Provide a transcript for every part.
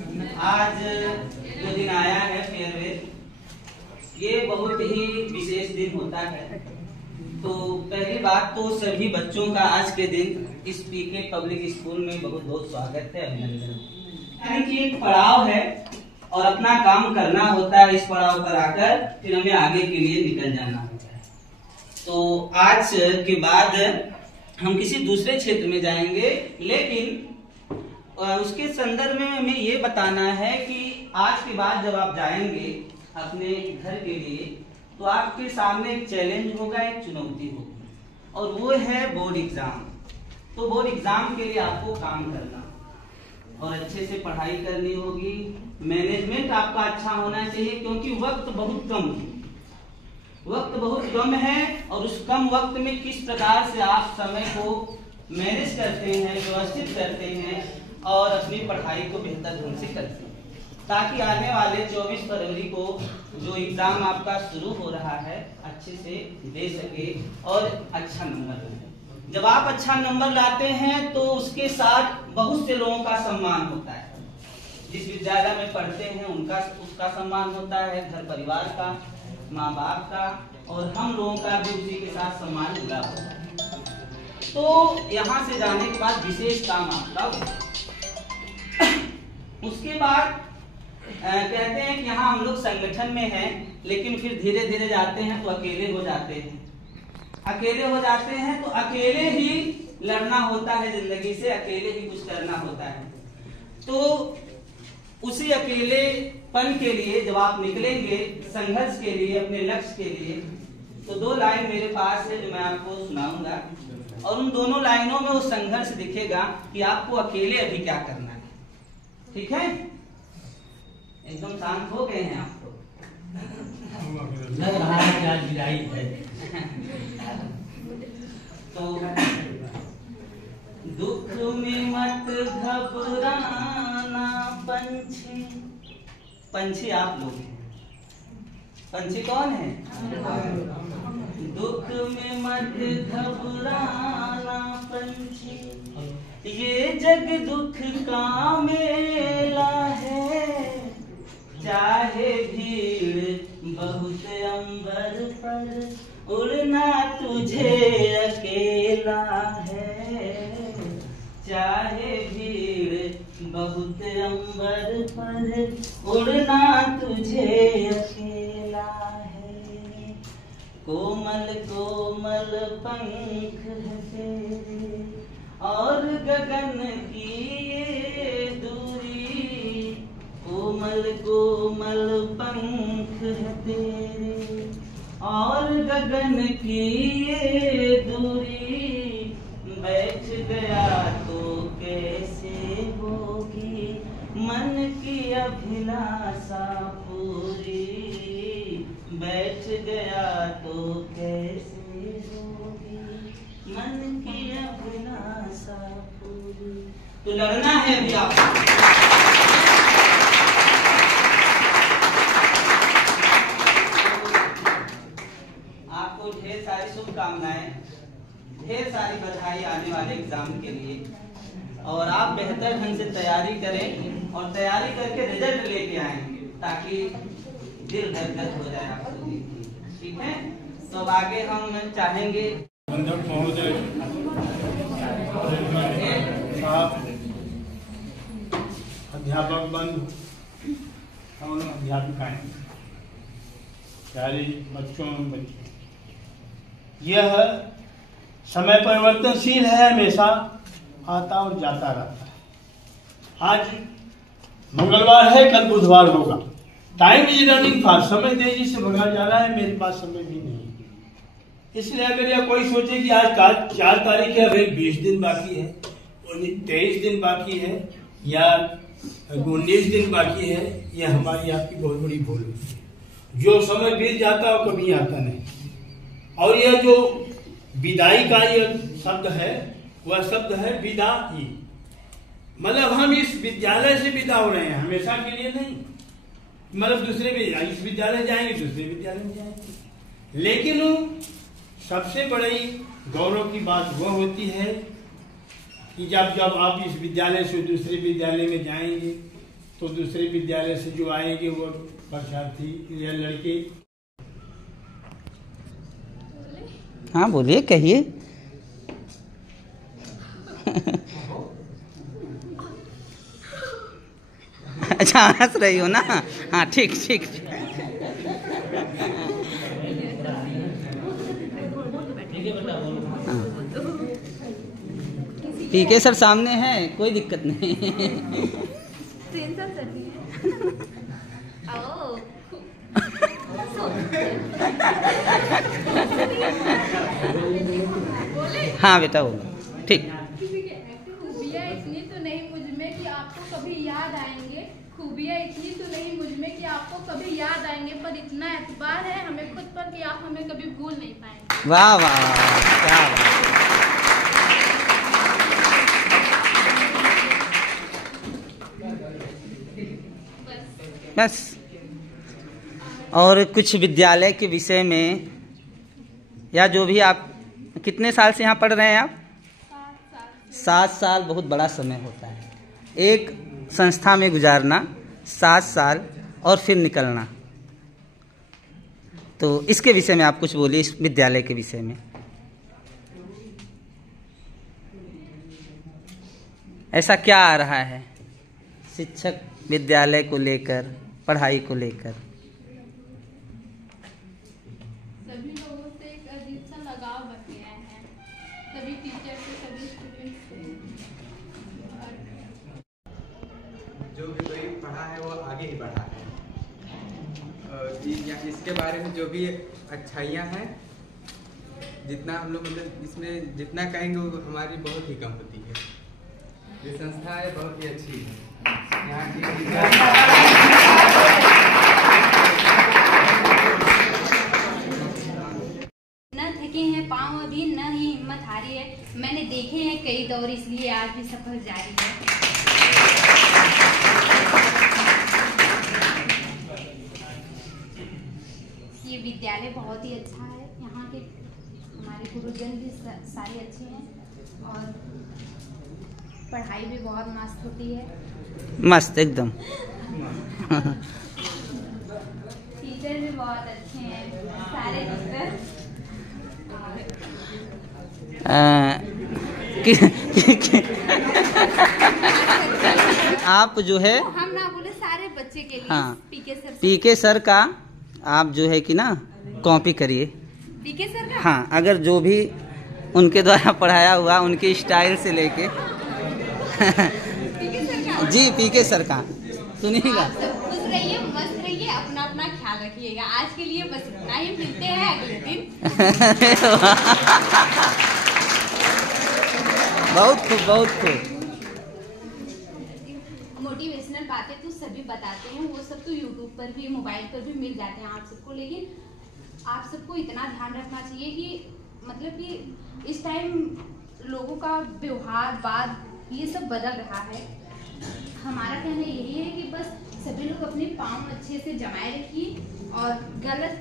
आज जो दिन आया है फेयरवेल, ये बहुत ही विशेष दिन होता है। तो पहली बात तो सभी बच्चों का आज के दिन इस पीके पब्लिक स्कूल में बहुत बहुत स्वागत है, अभिनंदन। यानी कि एक पड़ाव है और अपना काम करना होता है। इस पड़ाव पर आकर फिर हमें आगे के लिए निकल जाना होता है। तो आज के बाद हम किसी दूसरे क्षेत्र में जाएंगे, लेकिन उसके संदर्भ में हमें ये बताना है कि आज के बाद जब आप जाएंगे अपने घर के लिए, तो आपके सामने एक चैलेंज होगा, एक चुनौती होगी, और वो है बोर्ड एग्जाम। तो बोर्ड एग्जाम के लिए आपको काम करना और अच्छे से पढ़ाई करनी होगी। मैनेजमेंट आपका अच्छा होना चाहिए, क्योंकि वक्त बहुत कम है और उस कम वक्त में किस प्रकार से आप समय को मैनेज करते हैं, व्यवस्थित करते हैं और अपनी पढ़ाई को बेहतर ढंग से करते हैं, ताकि आने वाले 24 फरवरी को जो एग्जाम आपका शुरू हो रहा है अच्छे से दे सके और अच्छा नंबर लाए। जब आप अच्छा नंबर लाते हैं तो उसके साथ बहुत से लोगों का सम्मान होता है। जिस विद्यालय में पढ़ते हैं उसका सम्मान होता है, घर परिवार का, माँ बाप का, और हम लोगों का भी उसी के साथ सम्मान जुड़ा होता है। तो यहाँ से जाने के बाद विशेष काम आपका होता है। उसके बाद कहते हैं कि यहाँ हम लोग संगठन में हैं, लेकिन फिर धीरे धीरे जाते हैं तो अकेले हो जाते हैं। तो अकेले ही लड़ना होता है जिंदगी से, अकेले ही कुछ करना होता है। तो उसी अकेलेपन के लिए जब आप निकलेंगे संघर्ष के लिए, अपने लक्ष्य के लिए, तो 2 लाइन मेरे पास है जो मैं आपको सुनाऊंगा, और उन दोनों लाइनों में वो संघर्ष दिखेगा कि आपको अकेले अभी क्या करना है। ठीक है? एकदम शांत हो गए हैं आप तो। लग रहा है कि आज विदाई है। तो दुख में मत घबराना पंछी। पंछी आप लोग हैं। पंछी कौन है? दुख में मत घबराना पंछी, ये जग दुख का मेला है। चाहे भीड़ बहुत अंबर पर, उड़ना तुझे अकेला है। चाहे भीड़ बहुत अंबर पर, उड़ना तुझे अकेला है। कोमल कोमल पंख है तेरे और गगन की ये दूरी। कोमल कोमल पंख है तेरे और गगन की ये दूरी। बैठ गया तो कैसे होगी मन की अभिलाषा पूरी। बैठ गया तो कैसे होगी मन की अभिलाषा पूरी। तो लड़ना है अभी आपको ढेर सारी शुभकामनाएं, ढेर सारी बधाई आने वाले एग्जाम के लिए, और आप बेहतर ढंग से तैयारी करें और तैयारी करके रिजल्ट लेके आएंगे, ताकि दिल गदगद हो जाए आपको। ठीक है? तो अब आगे हम चाहेंगे बंधक महोदय साहब, अध्यापक बंधु और अध्यापिकाएं, प्यारे बच्चों एवं बच्चियों, यह समय परिवर्तनशील है, हमेशा आता और जाता रहता है। आज मंगलवार है, कल बुधवार होगा। टाइम इज रनिंग फास्ट, समय तेजी से भगा जा रहा है, मेरे पास समय भी नहीं। इसलिए अगर यह कोई सोचे कि आज 4 तारीख है, अभी 20 दिन बाकी है, 23 दिन बाकी है या 19 दिन बाकी है, यह हमारी आपकी बहुत बड़ी भूल होती है। जो समय बीत जाता है कभी आता नहीं। और यह जो विदाई का यह शब्द है, वह शब्द है विदाई। मतलब हम इस विद्यालय से विदा हो रहे हैं, हमेशा के लिए नहीं। मतलब दूसरे इस विद्यालय जाएंगे, दूसरे विद्यालय में जाएंगे। लेकिन सबसे बड़ी गौरव की बात वह होती है कि जब आप इस विद्यालय से दूसरे विद्यालय में जाएंगे तो दूसरे विद्यालय से जो आएंगे वो परीक्षार्थी या लड़के। हाँ बोलिए, कहिए। अच्छा हंस रही हो ना? हाँ ठीक ठीक। पीके सर सामने है, कोई दिक्कत नहीं। हाँ बेटा बोलो, ठीक। खूबियाँ इतनी तो नहीं मुझ में कि आपको कभी याद आएंगे, खूबियाँ इतनी तो नहीं मुझ में कि आपको कभी याद आएंगे, पर इतना एतबार है हमें खुद पर कि आप हमें कभी भूल नहीं पाएंगे। वाह वाह वाह, क्या बात। बस। और कुछ विद्यालय के विषय में, या जो भी आप कितने साल से यहाँ पढ़ रहे हैं आप? 7 साल बहुत बड़ा समय होता है एक संस्था में गुजारना, 7 साल और फिर निकलना। तो इसके विषय में आप कुछ बोलिए, इस विद्यालय के विषय में। ऐसा क्या आ रहा है शिक्षक विद्यालय को लेकर, पढ़ाई को लेकर? सभी लोगों से एक अजीब सा लगाव बन गया है, सभी टीचर से, सभी स्टूडेंट से। जो भी कोई पढ़ा है वो आगे ही बढ़ा है। इसके बारे में जो भी अच्छाइयाँ हैं, जितना हम लोग मतलब इसमें जितना कहेंगे वो हमारी बहुत ही कम होती है। ये संस्था है बहुत ही अच्छी है। यहाँ की न थके हैं पाँव अभी, न ही हिम्मत हारी है। मैंने देखे हैं कई दौर, इसलिए आज भी सफर जारी है। ये विद्यालय बहुत ही अच्छा है। यहाँ के हमारे गुरुजन भी सारे अच्छे हैं और पढ़ाई भी बहुत मस्त होती है। मस्त एकदम। टीचर भी बहुत अच्छे हैं, सारे टीचर। आप जो है, हम ना बोले सारे बच्चे के लिए। हाँ, पीके सर, पीके सर का आप जो है कि ना कॉपी करिए। पीके सर का? हाँ, अगर जो भी उनके द्वारा पढ़ाया हुआ उनके स्टाइल से लेके पीके सर का? जी पीके सर का सुनिएगा। आप सब खुश रहिए, मस्त रहिए, अपना अपना ख्याल रखिएगा। आज के लिए बस इतना ही, मिलते हैं अगले दिन। बहुत खूब, बहुत खूब। मोटिवेशनल बातें तो सभी बताते हैं, वो सब तो यूट्यूब पर भी, मोबाइल पर भी मिल जाते हैं आप सबको। लेकिन आप सबको इतना ध्यान रखना चाहिए कि मतलब कि इस टाइम लोगों का व्यवहार, बात, ये सब बदल रहा है। हमारा कहना यही है कि बस सभी लोग अपने पाँव अच्छे से जमाए रखिए और गलत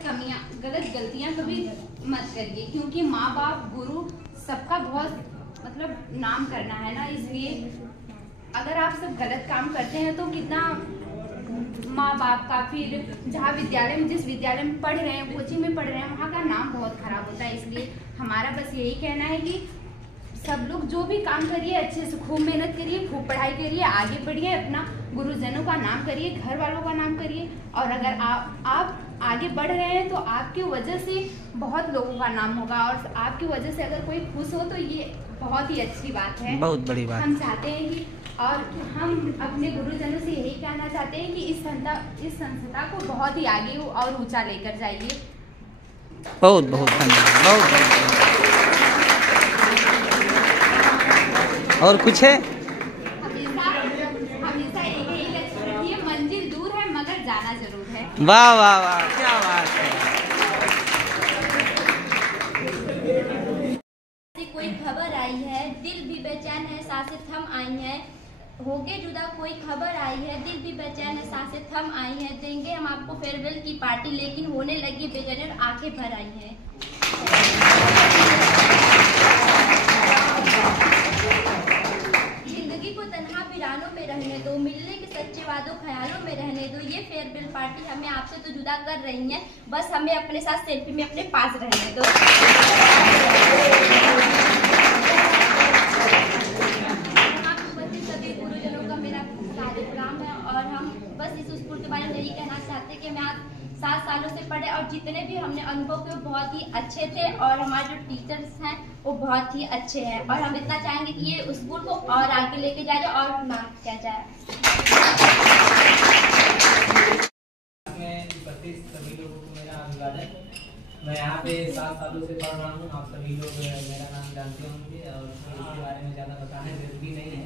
गलतियां कभी मत करिए, क्योंकि माँ बाप, गुरु, सबका बहुत मतलब नाम करना है ना। इसलिए अगर आप सब गलत काम करते हैं तो कितना माँ बाप का, फिर जहाँ विद्यालय में, जिस विद्यालय में पढ़ रहे हैं, कोचिंग में पढ़ रहे हैं, वहाँ का नाम बहुत खराब होता है। इसलिए हमारा बस यही कहना है कि सब लोग जो भी काम करिए अच्छे से, खूब मेहनत करिए, खूब पढ़ाई करिए, आगे बढ़िए, अपना गुरुजनों का नाम करिए, घर वालों का नाम करिए। और अगर आप आगे बढ़ रहे हैं तो आपकी वजह से बहुत लोगों का नाम होगा, और आपकी वजह से अगर कोई खुश हो तो ये बहुत ही अच्छी बात है, बहुत बड़ी बात। हम चाहते हैं कि, और हम अपने गुरुजनों से यही कहना चाहते हैं कि इस संस्था को बहुत ही आगे और ऊंचा लेकर जाइए। बहुत बहुत धन्यवाद, बहुत बहुत। और कुछ है? हमेशा यही लक्ष्य रखिए, मंजिल दूर है मगर जाना जरूर है। वाह वाह वाह, क्या बात है। कोई खबर आई है, दिल भी बेचैन है, सांसें थम आई हैं। होके जुदा कोई खबर आई है, दिल भी बेचैन है, सांसें थम आई हैं। देंगे हम आपको फेयरवेल की पार्टी, लेकिन होने लगी बेचैन और आंखें भर आई हैं। जिंदगी को तन्हा वीरानों में रहने दो, मिलने के सच्चे वादों ख्यालों में रहने दो। ये फेयरवेल पार्टी हमें आपसे तो जुदा कर रही है, बस हमें अपने साथ सेल्फी में अपने पास रहने दो। सभी गुरुजनों का मेरा सलाम है और हम बस इस स्कूल के बारे में यही कहना चाहते हैं कि मैं आज 7 सालों से पढ़े और जितने भी हमने अनुभव किए बहुत ही अच्छे थे और हमारे जो टीचर्स हैं वो बहुत ही अच्छे हैं और हम इतना चाहेंगे कि ये स्कूल को और आगे लेके जाए और नाम किया जाए। सभी लोगों को मेरा अभिवादन। मैं यहाँ पे 7 सालों से पढ़ रहा हूँ। आप सभी लोग मेरा नाम जानते होंगे और इसके बारे में ज़्यादा बताना जरूरी नहीं है।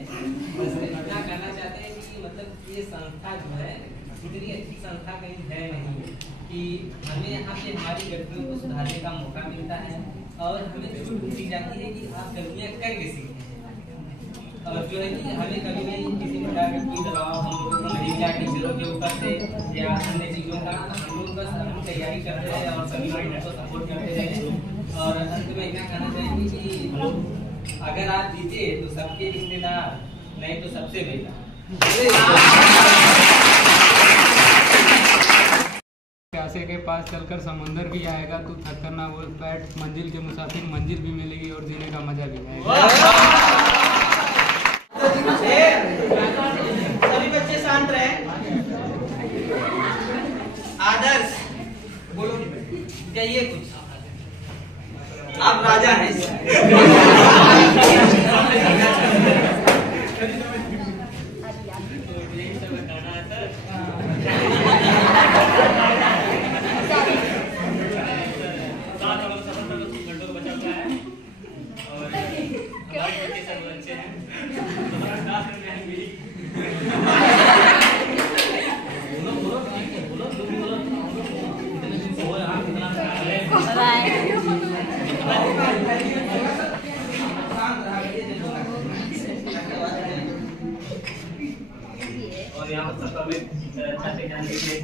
बस इतना कहना चाहते हैं कि मतलब ये संस्था जो है इतनी अच्छी संस्था कहीं है नहीं कि हमें यहाँ पे हमारी गलतियों को सुधारने का मौका मिलता है और हमें छूट दी जाती है कि आप गलतियाँ करके सीखें। और जो है कि हमें कभी भी किसी प्रकार की दबाव हम लोगों को नहीं दिया टीचरों के ऊपर से या अन्य चीज़ों का। हम लोग बस अपनी तैयारी करते हैं और सभी लोग हमको सपोर्ट करते हैं। और अंत में इतना कहना चाहेंगे कि अगर आप जीते तो सबके रिश्तेदार, नहीं तो सबसे बेटा। प्यासे के पास चलकर समुंदर भी आएगा, तू थक कर ना बोल बैठ, मंजिल के मुसाफिर मंजिल भी मिलेगी और जीने का मजा भी आएगा। सभी बच्चे शांत रहे। आदर्श बोलो, कहिए कुछ। आप राजा हैं। और यहाँ पर सबका भी अच्छा से ध्यान दीजिए।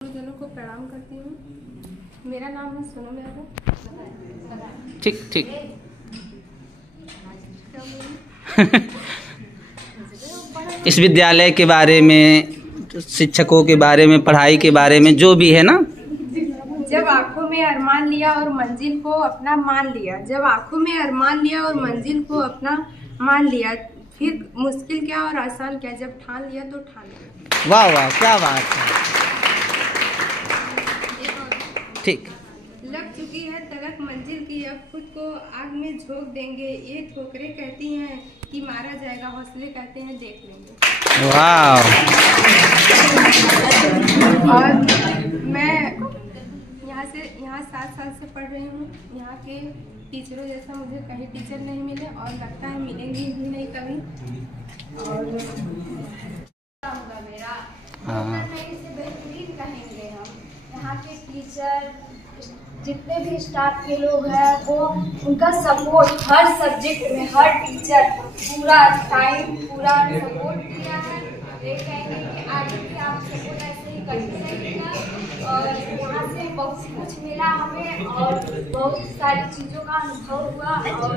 गुरुजनों को प्रणाम करती हूँ। मेरा नाम है सोनम यादव। ठीक ठीक। इस विद्यालय के बारे में, शिक्षकों के बारे में, पढ़ाई के बारे में जो भी है ना। जब आंखों में अरमान लिया और मंजिल को अपना मान लिया, जब आंखों में अरमान लिया और मंजिल को अपना मान लिया, फिर मुश्किल क्या और आसान क्या, जब ठान लिया तो ठान लिया। वाह वाह, क्या बात है। ठीक। लग चुकी है तलक मंजिल की, अब खुद को आग में झोंक देंगे। ये ठोकरें कहती हैं कि मारा जाएगा, हौसले कहते हैं देख लेंगे। वाह। और मैं यहाँ 7 साल से पढ़ रही हूँ। यहाँ के टीचरों जैसा मुझे कहीं टीचर नहीं मिले और लगता है मिलेंगे भी नहीं कभी। और मेरा इसे बेहतरीन कहेंगे हम। यहाँ के टीचर, जितने भी स्टाफ के लोग हैं, वो उनका सपोर्ट हर सब्जेक्ट में, हर टीचर पूरा टाइम पूरा सपोर्ट किया है। ये कहेंगे कि आगे भी आप सपोर्ट ऐसे ही करते रहिएगा। और यहाँ से बहुत कुछ मिला हमें और बहुत सारी चीज़ों का अनुभव हुआ। और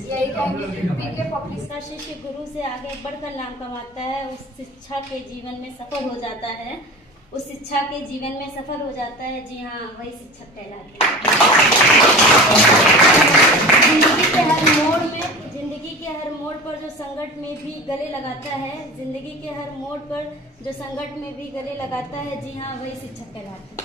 यही कहेंगे कि पीके पब्लिक शिष्य गुरु से आगे बढ़कर नाम कमाता है, उस शिक्षा के जीवन में सफल हो जाता है, उस शिक्षा के जीवन में सफल हो जाता है। जी हाँ, वही शिक्षक कहलाते हैं। जिंदगी के हर मोड़ पर जो संकट में भी गले लगाता है, जिंदगी के हर मोड़ पर जो संकट में भी गले लगाता है, जी हाँ, वही शिक्षक कहलाते हैं।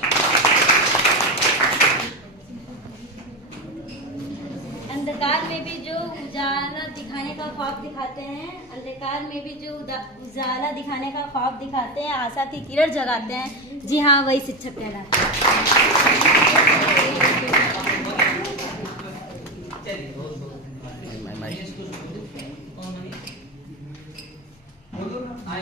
अंधकार में भी जो उजाला दिखाने का ख्वाब दिखाते हैं, अंधकार में भी जो उजाला दिखाने का ख्वाब दिखाते हैं, आशा की किरण जगाते हैं, जी हाँ, वही शिक्षक कहलाते हैं।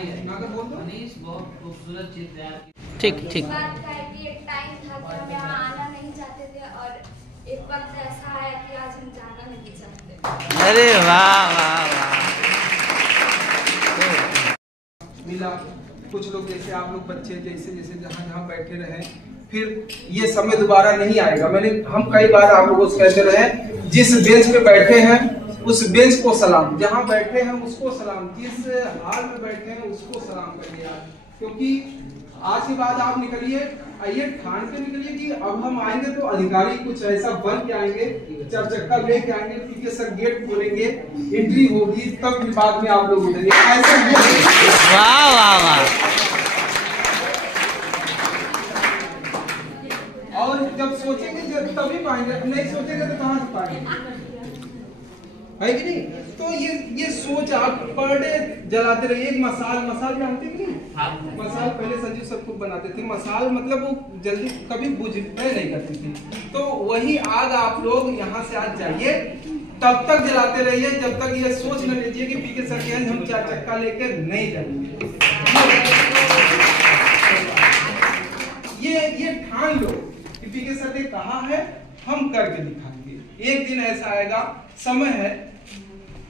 मनीष बहुत खूबसूरत चीज तैयार की। ठीक ठीक। बात का है कि एक टाइम था कि हम यहाँ आना नहीं चाहते थे और एक वक्त ऐसा आया कि आज हम जाना नहीं चाहते। अरे वाह वाह वाह। मिला कुछ लोग जैसे आप लोग बच्चे जैसे जैसे जहाँ जहाँ बैठे रहे, फिर ये समय दोबारा नहीं आएगा। हम कई बार आप लोगों से कहते रहे, जिस बेंच पे बैठे हैं उस बेंच को सलाम, जहाँ बैठे हैं उसको सलाम, जिस हाल में बैठे हैं उसको सलाम करिए आज। क्योंकि आज के बाद आप निकलिए, ये ठान के निकलिए कि अब हम आएंगे तो अधिकारी कुछ ऐसा बन के आएंगे, 4 चक्का लेके आएंगे, पीछे सर गेट खोलेंगे, एंट्री होगी, तब बाद में आप लोग उठेंगे। ऐसा वाह वाह वाह। और जब सोचेंगे तभी पाएंगे, नहीं सोचेंगे तो कहाँ से पाएंगे, है कि नहीं? तो ये सोच आप पर डे जलाते रहिए। एक मसाल जानते हैं कि नहीं? मसाल पहले संजीव सब खूब बनाते थे। मसाल मतलब वो जल्दी कभी बुझने नहीं करती थी। तो वही आग आप लोग यहाँ से आज जाइए, तब तक जलाते रहिए जब तक ये सोच न लीजिए कि पीके सर के हम 4 चक्का लेकर नहीं जाएंगे। ये ठान लो कि पीके सर ने कहा है, हम करके दिखाएंगे। एक दिन ऐसा आएगा, समय है,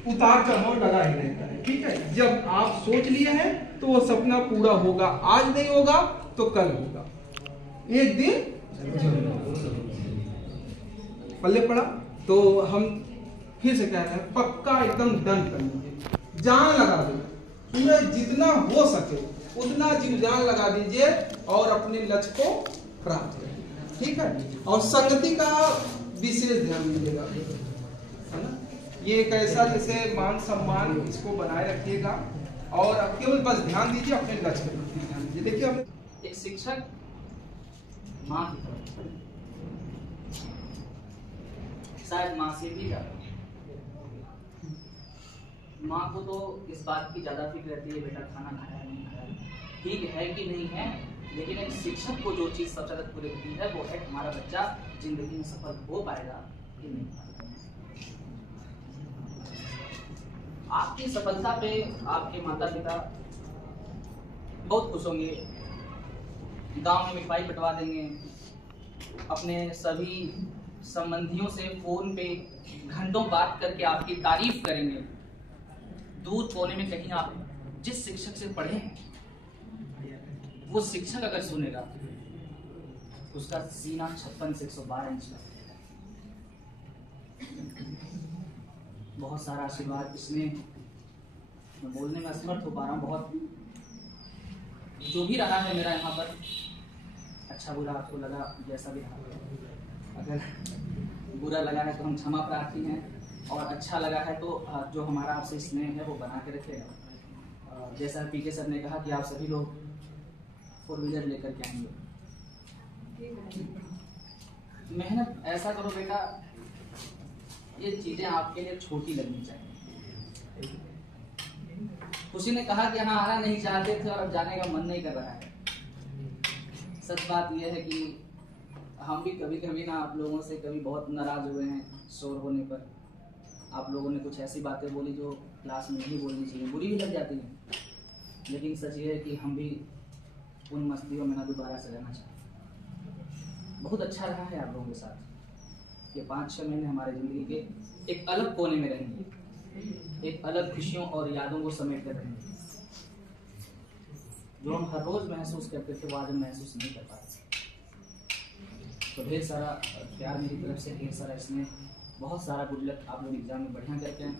उतार चढ़ाव लगा ही रहता है, ठीक है? जब आप सोच लिए हैं तो वो सपना पूरा होगा। आज नहीं होगा तो कल होगा, एक दिन पल्ले पड़ा। तो हम फिर से कह रहे हैं, पक्का एकदम डन कर लीजिए, जान लगा दीजिए, जितना हो सके उतना जीव जान लगा दीजिए और अपने लक्ष्य को प्राप्त करिए, ठीक है? और संगति का विशेष ध्यान दीजिएगा, है ना? ये एक ऐसा जैसे मान सम्मान, इसको बनाए रखिएगा और केवल बस ध्यान दीजिए अपने लक्ष्य पर ध्यान दीजिए। देखिए एक शिक्षक माँ की तरह, शायद माँ से भी ज्यादा। माँ को तो इस बात की ज्यादा फिक्र रहती है, बेटा खाना खाया नहीं खाया, ठीक है कि नहीं है। लेकिन एक शिक्षक को जो चीज सबसे ज्यादा पूरी होती है वो है हमारा बच्चा जिंदगी में सफल हो पाएगा कि नहीं। आपकी सफलता पे आपके माता पिता बहुत खुश होंगे, गांव में मिठाई बंटवा देंगे, अपने सभी संबंधियों से फोन पे घंटों बात करके आपकी तारीफ करेंगे। दूर कोने में कहीं आप जिस शिक्षक से पढ़े हैं, वो शिक्षक अगर सुनेगा उसका सीना 56 से 112 इंच का। बहुत सारा आशीर्वाद इसमें मैं बोलने में असमर्थ हो पा रहा हूँ। बहुत जो भी रहा है मेरा यहाँ पर, अच्छा बुरा आपको लगा, जैसा भी रहा, अगर बुरा लगा है तो हम क्षमा प्रार्थी हैं, और अच्छा लगा है तो जो हमारा आपसे स्नेह है वो बना के रखेगा। जैसा पीके सर ने कहा कि आप सभी लोग 4 व्हीलर लेकर के आएंगे, मेहनत ऐसा करो बेटा, ये चीजें आपके लिए छोटी लगनी चाहिए। खुशी ने कहा कि हाँ आना नहीं चाहते थे और अब जाने का मन नहीं कर रहा है। सच बात यह है कि हम भी कभी कभी ना आप लोगों से कभी बहुत नाराज हुए हैं शोर होने पर। आप लोगों ने कुछ ऐसी बातें बोली जो क्लास में नहीं बोलनी चाहिए, बुरी भी लग जाती हैं, लेकिन सच ये है कि हम भी उन मस्तियों में ना दोबारा से रहना चाहते। बहुत अच्छा रहा है आप लोगों के साथ। ये 5-6 महीने हमारे ज़िंदगी के एक अलग कोने में रहेंगे, एक अलग खुशियों और यादों को समेट कर रहेंगे। जो हम हर रोज़ महसूस करते थे वो आज हम महसूस नहीं कर पाते। तो ढेर सारा प्यार मेरी तरफ से, ढेर सारा स्नेह, बहुत सारा गुड लक। आप लोग एग्जाम में बढ़िया करते हैं,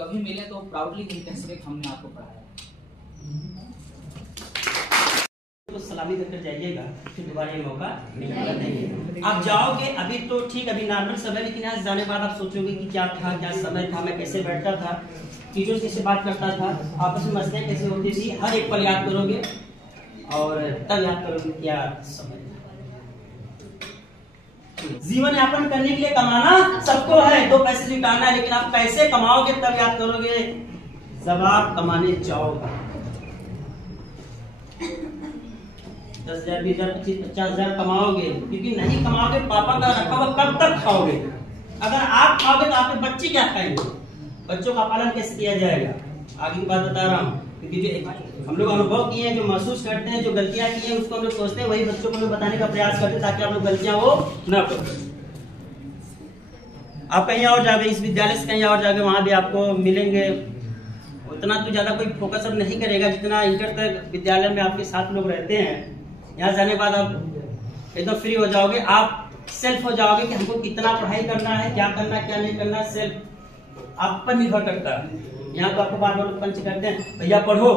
कभी मिले तो प्राउडली नहीं कह सके हमने आपको पढ़ाया। तो सलामी देकर जाइएगा, फिर दोबारा ये मौका नहीं। आप जाओगे अभी तो ठीक, अभी नॉर्मल समय, लेकिन यहाँ जाने के बाद आप सोचोगे कि क्या था, क्या समय था, मैं कैसे बैठता था, टीचर कैसे बात करता था, आपस में मस्तियाँ कैसे होती थी, हर एक पल याद करोगे और तब याद करोगे क्या समय। जीवन यापन करने के लिए कमाना सबको है, 2 पैसे जुटाना है, लेकिन आप कैसे कमाओगे तब याद करोगे जब आप कमाने जाओगे। 10,000, 20,000, 25,000, 50,000 कमाओगे, क्योंकि नहीं कमाओगे पापा का रखा हुआ कब तक खाओगे। अगर आप खाओगे तो आपके बच्चे क्या खाएंगे, बच्चों का पालन कैसे किया जाएगा। आगे की बात बता रहा हूँ, क्योंकि जो हम लोग अनुभव किए हैं, जो महसूस करते हैं, जो गलतियां की हैं, उसको हम लोग सोचते हैं, वही बच्चों को लोग बताने का प्रयास करते हैं ताकि आप लोग गलतियां वो न करो। आप कहीं और जाओगे, इस विद्यालय से कहीं और जाओगे, वहां भी आपको मिलेंगे, उतना तो ज्यादा कोई फोकस अब नहीं करेगा जितना इंटर तक विद्यालय में आपके साथ लोग रहते हैं। यहाँ जाने के बाद आप एकदम फ्री हो जाओगे, आप सेल्फ हो जाओगे कि हमको कितना पढ़ाई करना है, क्या करना है, क्या नहीं करना है, सेल्फ आप पर निर्भर करता है। यहाँ तो आपको बार बार पंच करते हैं, भैया पढ़ो,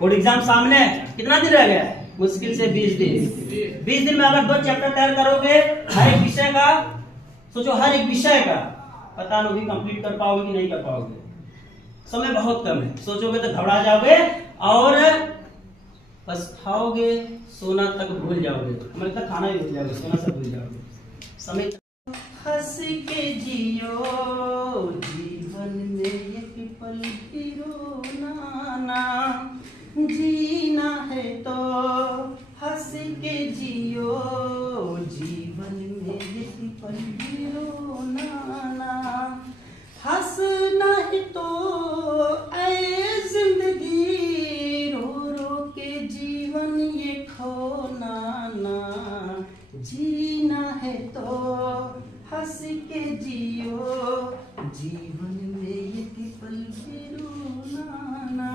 बोर्ड एग्जाम सामने है, कितना दिन रह गया है? मुश्किल से 20 दिन। 20 दिन में अगर 2 चैप्टर तैयार करोगे हर एक विषय का, सोचो हर एक विषय का, पता नहीं कंप्लीट कर पाओगे कि नहीं कर पाओगे, समय बहुत कम है। सोचोगे तो घबरा जाओगे और पछताओगे, सोना तक भूल जाओगे, मतलब तक खाना ही भूल जाओगे, सोना सब भूल जाओगे। समय हंस के जियो जीवन में एक पल भी रोना ना, जीना है तो हंस के जियो जीवन में एक पल भी रोना ना, हंसना है तो ऐ जिंदगी रो रो के जीवन ये खोना ना, जीना है तो हंस के जियो जीवन में एक पल भी रोना ना।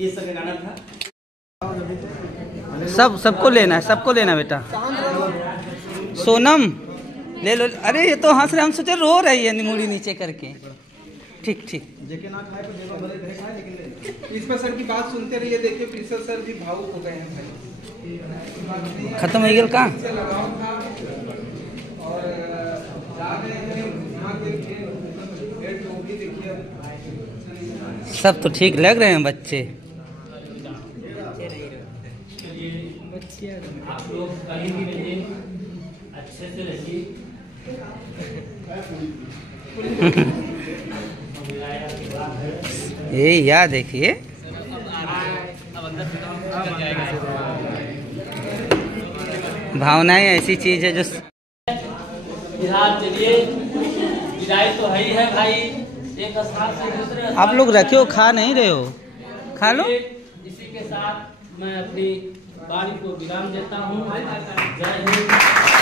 ये सब गाना था। सबको लेना है, सबको लेना बेटा। सोनम ले लो। अरे ये तो हंस रहे, हम सोचे रो रही है मुड़ी नीचे करके। ठीक ठीक। जेके ना खाए तो देवा भले रहे खाए, लेकिन इस पर सर की बात सुनते रहिए। देखिए प्रिंसिपल सर भी भावुक हो गए हैं भाई। खत्म हो गया कहाँ? और जा रहे हैं यहाँ के हेड को भी देखिए, सब तो ठीक लग रहे हैं बच्चे। आप लोग कहीं भी रहिए, अच्छे से रहिए। ये याद देखिए, भावनाएं ऐसी चीज है जो बिहार चलिए, विदाई तो है ही है भाई, एक स्थान से दूसरे। आप लोग रखे हो, खा नहीं रहे हो, खा लो। इसी के साथ मैं अपनी वाणी को विराम देता हूँ। जय हिंद।